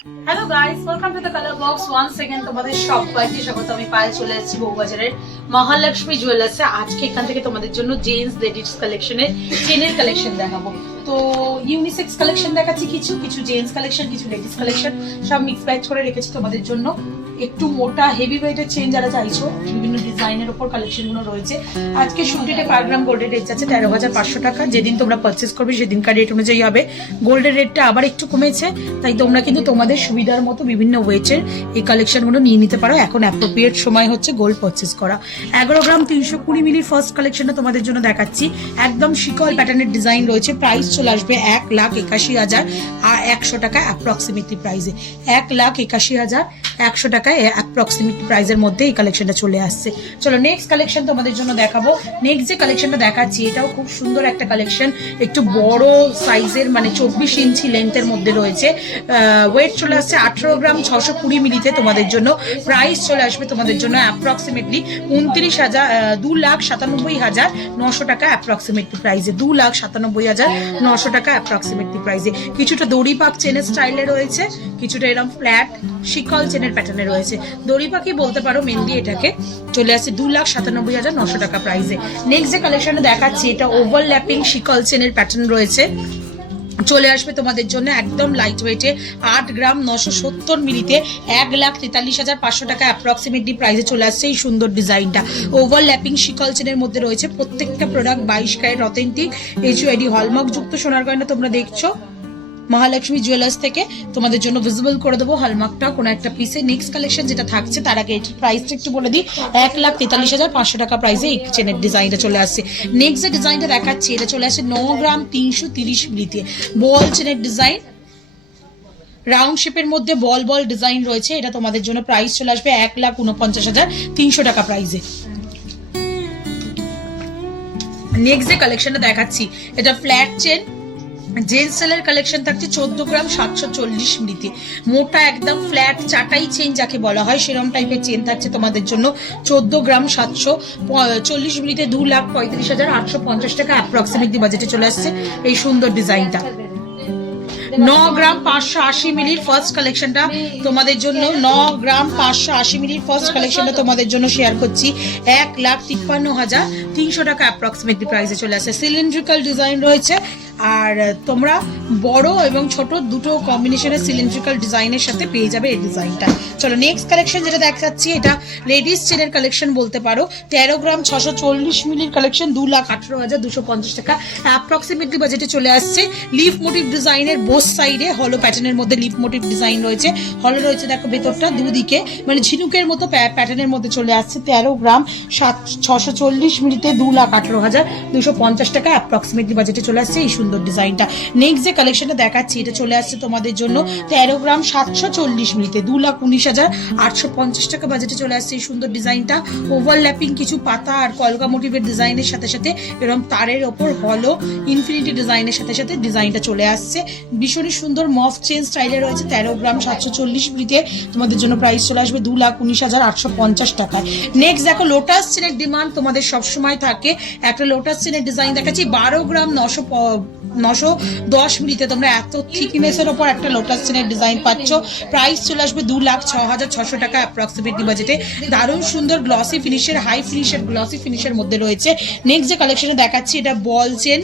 Hello guys, welcome to the colour box once second. তোমাদের সবাইকে স্বাগত। আমি পায়েল চলে এসেছি বউবাজারের মহালক্ষ্মী জুয়েলার্সে। আজকে এখান থেকে তোমাদের জন্য জেন্টস লেডিস কালেকশনের চেনের কালেকশন দেখাবো। তো ইউনিসেক্স কালেকশন দেখাচ্ছি, কিছু কিছু জেন্টস কালেকশন, কিছু লেডিস কালেকশন, সব মিক্স ব্যাচ করে রেখেছি তোমাদের জন্য। একটু মোটা হেভি ওয়েটের চেন যারা চাইছো, বিভিন্ন ডিজাইনের উপর কালেকশন গুলো রয়েছে। আজকে শুটিতে পার গ্রাম গোল্ডের রেট আছে 13,500 টাকা। যেদিন তোমরা পারচেস করবে সেদিনকার রেট অনুযায়ী হবে। গোল্ডের রেটটা আবার একটু কমেছে, তাই তোমরা কিন্তু তোমাদের সুবিধার মতো বিভিন্ন ওয়েটের এই কালেকশন গুলো নিয়ে নিতে পারো। এখন অ্যাপ্রোপ্রিয়েট সময় হচ্ছে গোল্ড পারচেস করা। 11 গ্রাম 320 মিলির ফার্স্ট কালেকশনটা তোমাদের জন্য দেখাচ্ছি। একদম শিকল প্যাটার্নের ডিজাইন রয়েছে। প্রাইস চলে আসবে 1,81,100 টাকা অ্যাপ্রক্সিমেটলি প্রাইসে। 1,81,100 টাকায় অ্যাপ্রক্সিমেটলি প্রাইসের মধ্যে এই কালেকশনটা চলে আসছে। চলো নেক্সট কালেকশন তোমাদের জন্য দেখাবো। নেক্সট যে কালেকশনটা দেখাচ্ছি এটাও খুব সুন্দর একটা কালেকশন। একটু বড় সাইজের, মানে 24 ইঞ্চি লেন্থের মধ্যে রয়েছে। ওয়েট চলে আসছে 18 গ্রাম 620 মিলিতে তোমাদের জন্য। প্রাইস চলে আসবে তোমাদের জন্য অ্যাপ্রক্সিমেটলি 2,97,900 টাকা অ্যাপ্রক্সিমেটলি প্রাইসে। 2,97,900 টাকা অ্যাপ্রক্সিমেটলি প্রাইসে। কিছুটা দড়ি পাক চেনের স্টাইলে রয়েছে, কিছুটা এরকম ফ্ল্যাট শিকল চেনের প্যাটার্নে রয়েছে। দড়ি পাকি বলতে পারো মেনলি এটাকে। চলে আসছে 2,97,900 টাকা প্রাইসে। নেক্সট যে কালেকশনটা দেখাচ্ছি এটা ওভারল্যাপিং শিকল চেনের প্যাটার্ন রয়েছে। চলে আসবে তোমাদের জন্য একদম লাইট ওয়েটে 8 গ্রাম 970 মিলিতে 1,43,500 টাকা অ্যাপ্রক্সিমেটলি প্রাইসে চলে আসছে এই সুন্দর ডিজাইনটা। ওভারল্যাপিং শিকল চেনের মধ্যে রয়েছে। প্রত্যেকটা product 22 carat authentic HUID hallmark যুক্ত সোনার গয়না তোমরা দেখছো মহালক্ষ্মী জুয়েলার্স থেকে। তোমাদের জন্য ভিজিবল করে দেবো হলমার্কটা কোনো একটা পিসে। নেক্সট কালেকশন যেটা থাকছে তার আগে এটির প্রাইসটা একটু বলে দিই। 1,43,500 টাকা প্রাইসে এই চেনের ডিজাইনটা চলে আসছে। নেক্সট যে ডিজাইনটা দেখাচ্ছি এটা চলে আসছে 9 গ্রাম 330 মিলিতে বল চেনের ডিজাইন। রাউন্ড শেপের মধ্যে বল বল ডিজাইন রয়েছে। এটা তোমাদের জন্য প্রাইস চলে আসবে 1,49,300 টাকা প্রাইসে। নেক্সট যে কালেকশনটা দেখাচ্ছি এটা ফ্ল্যাট চেন জেন্টস সেলের কালেকশন থাকছে 14 গ্রাম 740 মিলিতে। মোটা একদম ফ্ল্যাট চাটাই চেন যাকে বলা হয় সেরকম টাইপের চেন থাকছে তোমাদের জন্য 14 গ্রাম 740 মিলিতে। 2,35,850 টাকা অ্যাপ্রক্সিমেটলি বাজেটে চলে আসছে এই সুন্দর ডিজাইনটা। 9 গ্রাম 580 মিলির ফার্স্ট কালেকশনটা তোমাদের জন্য। 9 গ্রাম 580 মিলির ফার্স্ট কালেকশনটা তোমাদের জন্য শেয়ার করছি। 1,53,300 টাকা অ্যাপ্রক্সিমেটলি প্রাইসে চলে আসে। সিলিন্ড্রিক্যাল ডিজাইন রয়েছে, আর তোমরা বড় এবং ছোট দুটো কম্বিনেশনের সিলিন্ড্রিক্যাল ডিজাইনের সাথে পেয়ে যাবে এই ডিজাইনটা। চলো নেক্সট কালেকশন যেটা দেখাচ্ছি এটা লেডিস চেনের কালেকশন বলতে পারো। 13 গ্রাম 640 মিলির কালেকশন। 2,18,250 টাকা অ্যাপ্রক্সিমেটলি বাজেটে চলে আসছে। লিফ মোটিভ ডিজাইনের বোথ সাইডে হলো প্যাটার্নের মধ্যে লিফ মোটিভ ডিজাইন রয়েছে। হলো রয়েছে দেখো ভেতরটা দুদিকে, মানে ঝিনুকের মতো প্যাটার্নের মধ্যে চলে আসছে। 13 গ্রাম 640 মিলিতে 2,18,250 টাকা অ্যাপ্রক্সিমেটলি বাজেটে চলে আসছে এই সুন্দর ডিজাইনটা। নেক্সট যে কালেকশনটা দেখাচ্ছি এটা চলে আসছে তোমাদের জন্য 13 গ্রাম 740 মিলিতে 2,19,850 টাকা বাজেটে চলে আসছে এই সুন্দর ডিজাইনটা। ওভারল্যাপিং কিছু পাতা আর কলকা মোটিভের ডিজাইনের সাথে সাথে এরকম তারের ওপর হলো ইনফিনিটি ডিজাইনের সাথে সাথে ডিজাইনটা চলে আসছে। ভীষণই সুন্দর মফ চেন স্টাইলে রয়েছে। 13 গ্রাম 740 মিলিতে তোমাদের জন্য প্রাইস চলে আসবে 2,19,850 টাকায়। নেক্সট দেখো লোটাস চেনের ডিমান্ড তোমাদের সবসময় থাকে। একটা লোটাস চেনের ডিজাইন দেখাচ্ছি 12 গ্রাম 910 মিলিতে। তোমরা এত থিকনেসের ওপর একটা লোটাস চেনের ডিজাইন পাচ্ছ। প্রাইস চলে আসবে 2,06,600 টাকা অ্যাপ্রক্সিমেটলি বাজেটে। দারুণ সুন্দর গ্লসি ফিনিশের, হাই ফিনিশের গ্লসি ফিনিশের মধ্যে রয়েছে। নেক্সট যে কালেকশনে দেখাচ্ছি এটা বল চেন,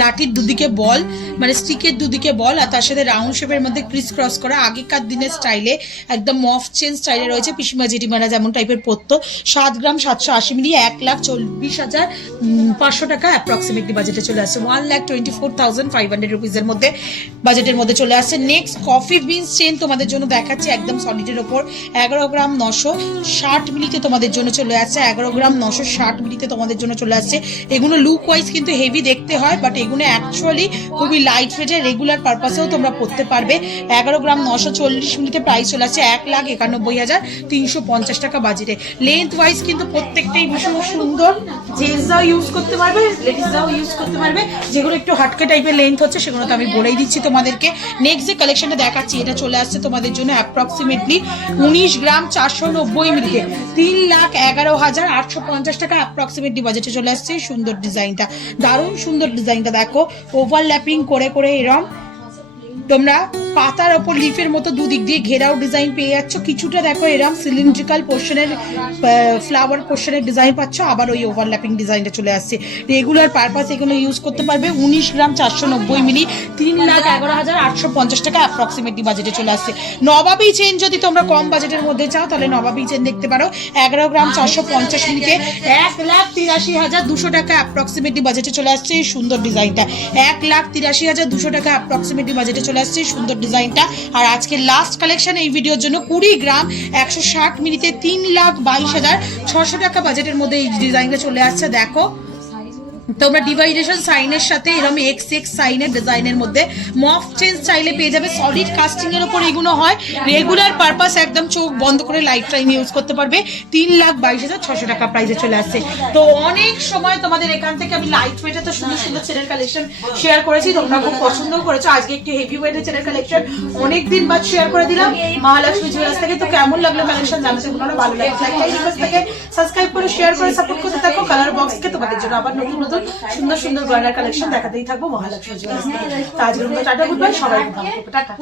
লাঠির দুদিকে বল, মানে স্টিকের দুদিকে বল, আর তার সাথে রাউন্ড শেপের মধ্যে ক্রিস ক্রস করা আগেকার দিনের স্টাইলে একদম মফ চেন স্টাইলে রয়েছে। পিসিমা জেঠিমারা যেমন টাইপের পরতো। 7 গ্রাম 780 মিলি 1,24,500 টাকা অ্যাপ্রক্সিমেটলি বাজেটে চলে আসছে। 1,24,500 রুপিসের মধ্যে বাজেটের মধ্যে চলে আসছে। নেক্সট কফি বিনস চেন তোমাদের জন্য দেখাচ্ছি একদম সলিডের ওপর। 11 গ্রাম 960 মিলিতে তোমাদের জন্য চলে আসছে। 11 গ্রাম 960 মিলিতে তোমাদের জন্য চলে আসছে। এগুলো লুক ওয়াইজ কিন্তু হেভি দেখতে হয়, বাট এগুলো অ্যাকচুয়ালি খুবই লাইট ওয়েটের, রেগুলার পারপাসেও তোমরা পড়তে পারবে। 11 গ্রাম 940 মিলিতে প্রাইস চলে আসছে 1,91,350 টাকা বাজেটে। লেন্থ ওয়াইজ কিন্তু প্রত্যেকটাই ভীষণ সুন্দর। জেন্টসরাও ইউজ করতে পারবে, লেডিসরাও ইউজ করতে পারবে। যেগুলো একটু হাটকে টাইপের লেন্থ হচ্ছে সেগুলো তো আমি বলেই দিচ্ছি তোমাদেরকে। নেক্সট যে কালেকশনটা দেখাচ্ছি এটা চলে আসছে তোমাদের জন্য অ্যাপ্রক্সিমেটলি 19 গ্রাম 490 মিলিতে 3,11,850 টাকা অ্যাপ্রক্সিমেটলি বাজেটে চলে আসছে সুন্দর ডিজাইনটা। দারুণ সুন্দর ডিজাইনটা দেখো, ওভারল্যাপিং করে করে এরম তোমরা পাতার ওপর লিফের মতো দুদিক দিয়ে ঘেরাও ডিজাইন পেয়ে যাচ্ছ। কিছুটা দেখো এরকম সিলিন্ড্রিক্যাল পোর্শনের ফ্লাওয়ার পোর্শনের ডিজাইন পাচ্ছ, আবার ওই ওভারল্যাপিং ডিজাইনটা চলে আসছে। রেগুলার পারপাস এগুলো ইউজ করতে পারবে। 19 গ্রাম 490 মিলি, 3,11,850 টাকা অ্যাপ্রক্সিমেটলি বাজেটে চলে আসছে। নবাবী চেন যদি তোমরা কম বাজেটের মধ্যে চাও তাহলে নবাবী চেন দেখতে পারো। 11 গ্রাম 450 মিলিতে 1,83,200 টাকা অ্যাপ্রক্সিমেটলি বাজেটে চলে আসছে এই সুন্দর ডিজাইনটা। 1,83,200 টাকা অ্যাপ্রক্সিমেটলি বাজেটে চলে আসছে এই সুন্দর ডিজাইনটা। আর আজকে লাস্ট কালেকশন এই ভিডিওর জন্য 20 গ্রাম 160 মিলিতে 3,22,600 টাকা বাজেটের মধ্যে এই ডিজাইনটা চলে আসছে। দেখো তোমরা ডিভাইডেশন সাইনের সাথে এরকম XX সাইনের ডিজাইনের মধ্যে মফ চেঞ্জ চাইলে পেয়ে যাবে। সলিড কাস্টিং এর উপর এগুলো হয়। রেগুলার পারপাস একদম চোখ বন্ধ করে লাইফ টাইম ইউজ করতে পারবে। 3,22,600 টাকা প্রাইসে চলে আসছে। তো অনেক সময় তোমাদের এখান থেকে আমি লাইট ওয়েটে তো সুন্দর সুন্দর চেনের কালেকশন শেয়ার করেছি, তোমরা খুব পছন্দও করেছো। আজকে একটু হেভি ওয়েটের চেনের কালেকশন অনেকদিন বাদ শেয়ার করে দিলাম মহালক্ষ্মী জুয়েলার্স থেকে। তো কেমন লাগলো কালেকশন জানাতে ভুলো না। ভালো লাগলে রিকোয়েস্ট থেকে সাবস্ক্রাইব করে শেয়ার করে সাপোর্ট করতে থাকো। কালার বক্সকে তোমাদের জন্য আবার নতুন নতুন সুন্দর সুন্দর গয়নার কালেকশন দেখাতেই থাকবো মহালক্ষ্মী জুয়েলার্স থেকে। তো আজকের মতো টাটা, গুড বাই, সবাই ভালো থেকো, টাটা।